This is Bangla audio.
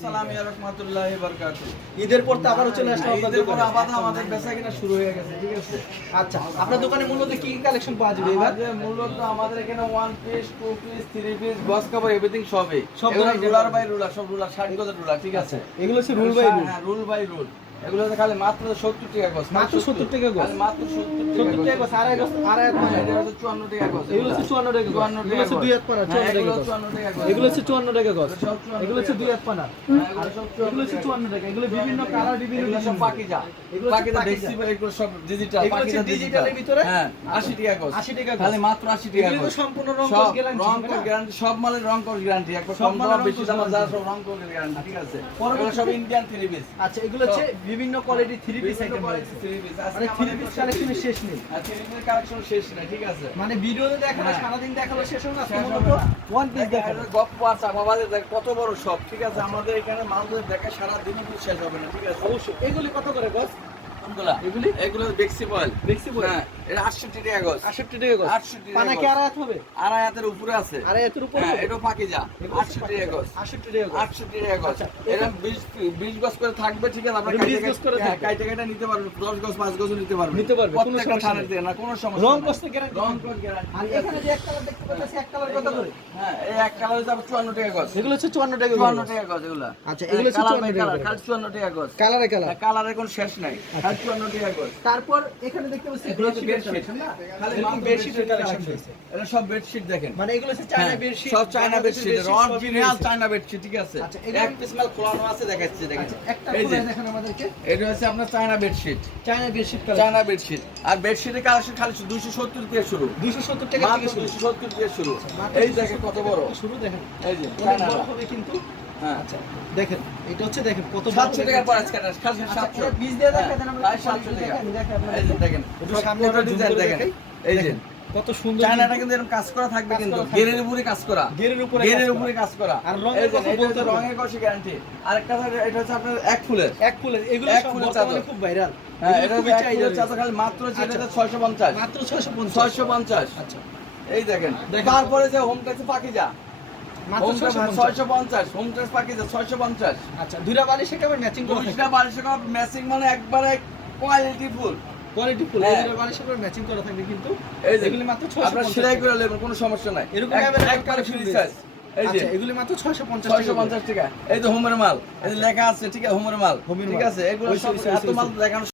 আসসালামু আলাইকুম রাহমাতুল্লাহি ওয়া বারাকাতুহু। ঈদের পর তো আবারও চলে আসলাম আপনার ঈদের পর দোকানে। আবার আমাদের বেচাকেনা শুরু হয়ে গেছে, ঠিক আছে? আচ্ছা, আপনার দোকানে মূলত কি কি কালেকশন পাওয়া যাবে এবার? মূলত আমাদের এখানে 1 piece 2 piece 3 piece box cover everything সবই। সব এগুলো ধরনের রুলার বাই রুলার, সব রুলার 60 গজের রুলার, ঠিক আছে? এগুলো হচ্ছে রুল বাই রুল। হ্যাঁ, রুল বাই রুল। এগুলো হচ্ছে খালি মাত্র 70 টাকা গজ। মাত্র 70 টাকা গজ। খালি মাত্র 70 70 টাকা টাকা গজ, আড়াই গজ, আড়াই হাত হ্যাঁ, মানে। এটা হচ্ছে 54 টাকা গজ। এগুলো হচ্ছে 54 টাকা গজ। 54 এগুলো হচ্ছে টাকা দুই হাত পানা, হ্যাঁ, 54 টাকা এগুলো গজ। 54 টাকা গজ। এগুলো হচ্ছে 54 টাকা গজ। সব 54 এগুলো হচ্ছে দুই হাত পানা। হ্যাঁ, এগুলো সব এগুলো হচ্ছে 54 টাকা। এগুলো বিভিন্ন কালার, বিভিন্ন এগুলো সব ডিজাইন। পাকিজা। এগুলো হচ্ছে পাকিজা পাকিজা। দেখছি ভাই, এগুলো সব ডিজিটাল। এগুলো হচ্ছে পাকিজা ডিজিটালের ভিতরে? হ্যাঁ, 80 টাকা গজ। 80 টাকা গজ। খালি মাত্র 80 টাকা এগুলো তো গজ। সম্পূর্ণ রং সব কস গ্যারান্টি। রং কস গ্যারান্টি, সব মালের রং কস গ্যারান্টি। একবার সব কম মালের দাম রং বেশি কস দাম যা গ্যারান্টি। সব রং কস গ্যারান্টি, ঠিক আছে? পরবর্তীতে- এগুলো সব ইন্ডিয়ান 3 পিস। আচ্ছা, এগুলো হচ্ছে বিভিন্ন কোয়ালিটি 3 পিস আইটেম রয়েছে। মানে 3 পিস কালেকশনের শেষ নেই। আর 3 পিস কালেকশন শেষ নাই, ঠিক আছে? মানে ভিডিওতে দেখালে হ্যাঁ। সারাদিন দেখালো শেষ হবে না, শেষ হবে মূলত না। ওয়ান পিস দেখালো। গপ্প আছে আমাদের, দেখ কত বড় সব, ঠিক আছে? আমাদের এখানে মালগুলো দেখে সারা দিনই কিন্তু শেষ হবে না, ঠিক আছে? অবশ্যই। এগুলি কত করে গজ? কোনগুলা? এগুলি? এগুলো বেক্সি বয়েল। বেক্সি বয়েল? হ্যাঁ, এটা 68 টাকা গজ। 68 টাকা গজ। 68 টাকা পানা গজ। কি আড়াই হাত হবে? আড়াই হাতের উপরে আছে। আড়াই হাতের উপর হ্যাঁ, হবে? এটাও পাকিজা। এগুলো 68 টাকা গজ। 68 টাকা গজ। 68 টাকা গজ। আচ্ছা, এটা 20 গজ করে থাকবে, ঠিক আছে? আপনারা এটা 20 গজ করে থাকবে। কাইটা কাইটা নিতে পারবেন। 10 গজ 5 গজও নিতে পারবেন। নিতে পারবে, কোনো প্রত্যেকটা সমস্যা থানের নেই। দিয়ে না, কোনো সমস্যা রং নাই। কষ্ট গ্যারান্টি। রং কস গ্যারান্টি। আর এখানে যে এক কালার দেখতে পাচ্ছি, এক কালার কত করে? হ্যাঁ, এই এক কালারে যাবে 54 টাকা গজ। এগুলো হচ্ছে 54 টাকা গজ। 54 টাকা গজ এগুলা। আচ্ছা, এগুলো হচ্ছে কালার 54 বাই কালার, টাকা খালি 54 টাকা গজ। কালারে কালার। কালারের কোনো শেষ নাই, খালি 54 টাকা গজ। তারপর এখানে দেখতে পাচ্ছি এগুলো হচ্ছে বেডশিটের বেডশিট। কালেকশন না? খালি এরকম মাত্র বেডশিটের বেডশিটের কালেকশন কালেকশন। রয়েছে। এটা সব বেডশিট দেখেন। মানে এগুলো হচ্ছে চায়না হ্যাঁ, বেডশিট। সব চায়না বেডশিট, অরিজিনাল সবই চায়না বেডশিট, ঠিক আছে? আচ্ছা, এগুলো- এক পিস মাল খোলানো আছে, দেখাচ্ছি দেখেন। আচ্ছা, একটা এই যে খুলে দেখান আমাদেরকে। এটা হচ্ছে আপনার China bedsheet. China bedsheet collection. China bedsheet. আর বেডশিটের কালেকশন খালি 270 দিয়ে শুরু। 270 টাকা মাত্র থেকে শুরু। 270 দিয়ে শুরু। মাত্র এই দেখেন কত বড়। শুরু দেখেন। এই যে অনেক চায়না। বড় হবে কিন্তু। হ্যাঁ, আচ্ছা, দেখেন এটা হচ্ছে দেখেন কত বড় 700 টাকার দেখেন। পর আজকে খালি 700। আচ্ছা, এটা বীজ দিয়ে দেখাই দেন আমরা। হ্যাঁ, 700 টাকা। দেখেন আপনারা। এই যে দেখেন, একটু সব সামনে কত আমরা zoom ডিজাইন করে দেখেন। দেখাই। এই যে দেখেন, কত সুন্দর চায়নাটা কিন্তু এরকম কাজ করা থাকবে, কাজ কিন্তু করা থাকবে। গেরের উপরে কাজ করা। গেরের উপরে গেরের কাজ করা। উপরে কাজ করা। আর রঙের এই যে, কথা এটা বলতে হচ্ছে হবে। রঙের কষে গ্যারান্টি। আরেকটা থাকে, এটা হচ্ছে আপনার এক ফুলের। এক ফুলের এগুলো এক সব ফুলের বর্তমানে চাদর। খুব ভাইরাল। হ্যাঁ, এটা খুবই হচ্ছে এক চাহিদা ফুলের রয়েছে। চাদর, খালি মাত্র হচ্ছে এটা আচ্ছা। হচ্ছে 650। মাত্র 650। 650। আচ্ছা, এই দেখেন। দেখেন। তারপরে যে হোম ট্যাক্স পাকিজা। মাত্র home tex 650। 650, home tex Pakiza 650। আচ্ছা, দুইটা বালিশ একেবারে ম্যাচিং করা থাকে। দুইটা বালিশের ম্যাচিং, মানে একবারে কোয়ালিটি ফুল। Quality full. হ্যাঁ। এই দুইটা বালিশ একেবারে ম্যাচিং করা থাকবে কিন্তু। এই যে এগুলি মাত্র আপনারা 650 সেলাই টাকা। করে নেবেন, কোনো সমস্যা নাই। এরকম available একবারে collection ফ্রি রয়েছে। সাইজ। এই যে আচ্ছা, এগুলি মাত্র 650 টাকা। 650 টাকা। এই যে হোমের মাল, এই যে লেখা আছে, ঠিক আছে? হোমের মাল, হোমের ঠিক মাল। আছে? এগুলো ওই সব সব- এত মাল দেখানো